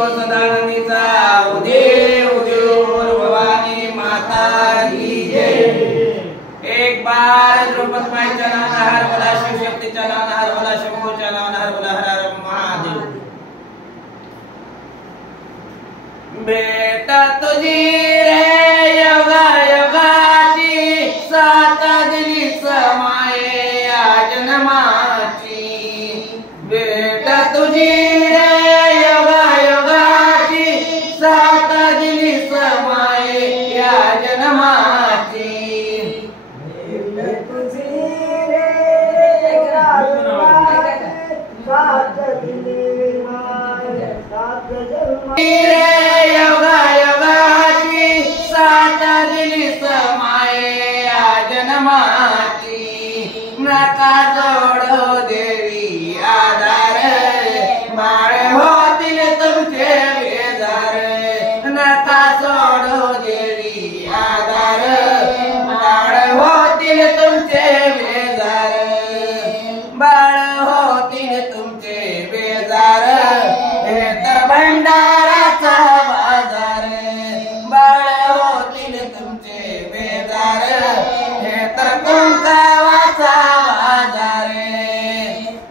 सदानंदीचा उदे उदे भवानी माता की जय। एक बार द्रौपदी माईच्या नावानं हर बोला, शिवशक्तीच्या नावानं हर बोला, शंभूच्या नावानं हर बोला, हर हर महादेव। बेटा तुझी रे योगा योगाची सात दिलीच माये या जन्माची। बेटा तुझी रे योगा योगाची सात दिलीच माये या जन्माची। तुझी रे सात दिली माये सात योगा योगाची सात दिलीच माये या जन्माची। नका जोडो देवी आधार बाळ होतील तुमचे बेजार। नका जोडो देवी आधार बाळ होतील तुमचे बेजार। बाळ होतील तुमचे बेजार हे तर भंडाराचा बाजार। बाळ होतील तुमचे बेजार हे तर कुंकावाचा बाजार।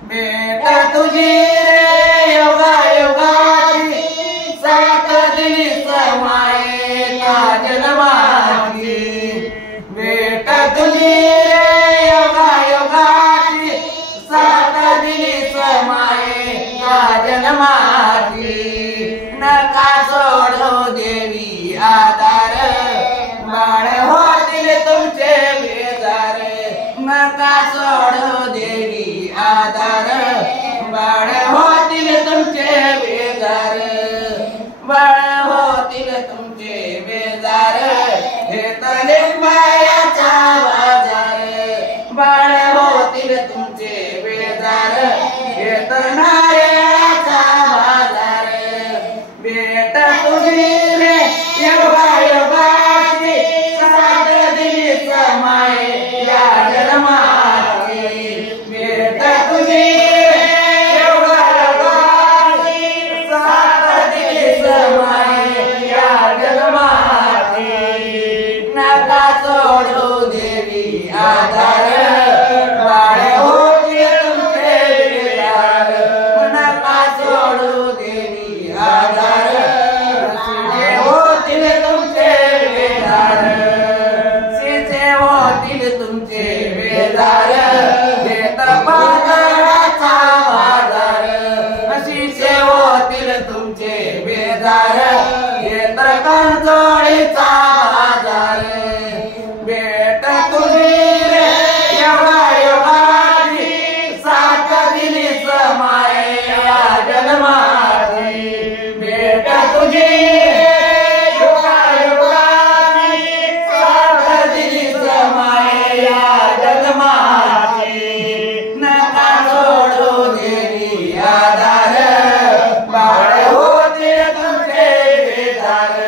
बेटा तुझी रे योगा योगाची सात दिलीच माये या जन्माची। बेटा तुझी रे योगा योगाची सात दिलीच माये या जन्माची। नका सोडो देवी आधार बाळ होतील तुमचे बेजार। नका सोडो देवी आधार बाळ होतील तुमचे बेजार। बाळ होतील तुमचे बेजार हे तर लिंबायाचा बाजार। बाळ होतील तुमचे बेजार हे तर नारळाचा बाजार। बेटा तुझी रे योगा योगाची सात दिलीच माये या जन्माची। बेटा तुझी रे योगा योगाची सात दिलीच माये या जन्माची। नका सोडो देवी आधार बाळ होतील तुमचे बेजार। नका सोडो देवी आधार शिजे होतील तुमचे बेजार। शिजे होतील तुमचे बेजार हे तर बाजाराचा बाजार। शिजे होतील तुमचे बेजार हे तर कंजोळीचा बाजार। बेटा तुझी रे योगा योगाची सात दिलीच माये या जन्माची। बेटा तुझी योगा योगाची सात दिलीच माये या जन्माची। नका सोडो देवी आधार बाळ होतील तुमचे बेजार।